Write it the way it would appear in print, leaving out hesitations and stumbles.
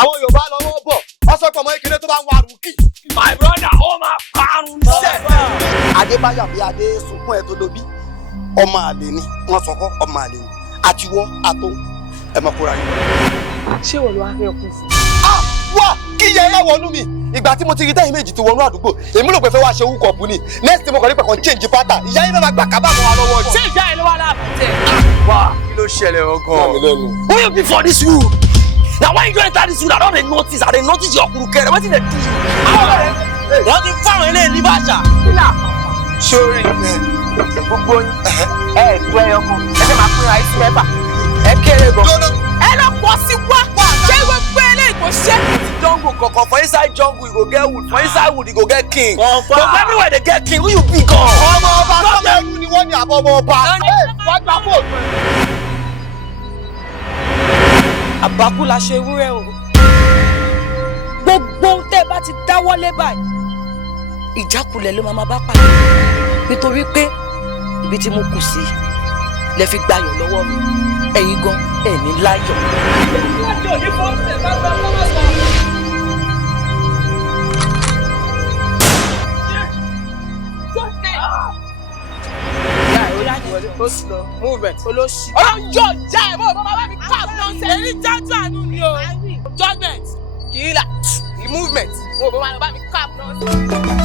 àwọn Yorùbá lọ́wọ́ bọ̀ wọ́n sọ pé ọmọ ìkíni tó bá ń wá rùkì. My brother ó máa parun sẹ́. Adébáyọ̀ bí Adé sunkún ẹ̀ tó lóbi ọmọ àlè ni wọ́n sọ kọ́ ọmọ àlè ni àtiwọ́ àtó ẹ̀ mọ̀ kóra yín. ṣé wọ́n lọ wá fẹ́ ọkùnrin sí? Wá kí yẹ ẹ má wọnú mi ìgbà tí mo ti rí tẹ́yìn méjì tó wọnú àdúgbò èmi ló pẹ́ fẹ́ wá ṣe owó kọ̀ọ̀pù ni next time mo kàn ní pẹ̀kàn change pátá ìyá yín máa gbà kábàámọ̀ wa lọ́wọ́ ni. ṣé ìyá ẹ ló wà láàbùtẹ̀? Wá kí ló ṣẹlẹ̀ ọgàn. Who you be for this wood? Na why you don enter this wood? I don dey notice your kurukere wetin dey do you? Wọ́n ti fáwọn ilé ní bàṣà. sórí gbogbo ẹ tó ẹyọ kan ẹ fẹ́ máa pín ra isi mẹ́fà ẹ kéré gan. ẹ lọ pọ̀ sí wá ṣé gbogbo eléyìí kò ṣe. Jungle kankan for inside jungle you go get wood for inside wood you go get king. But everywhere they get king who you be gan? Ọmọ ọba sọ́mọ ẹrú ni wọ́n ní àbọ̀ ọmọ ọba. Wọ́n gbà fóònù. àbákú la ṣe ewúrẹ́ o. gbogbo tẹ́ ẹ bá ti dáwọ́lé báyìí ìjákulẹ̀ ló máa bá pàdé nítorí pé ibi tí mo kù sí lẹ fi gbayọ̀ lọ́wọ́ mi ẹ̀yin gan ẹ̀mí láyọ̀. olóṣì. ọlọ́jọ́ ìjà ẹ̀ bọ́ bàbá mi cap nonsense. èyí jájú àánú ni o. judgement kì í là movement mo bọ́ bàbá mi cap nonsense.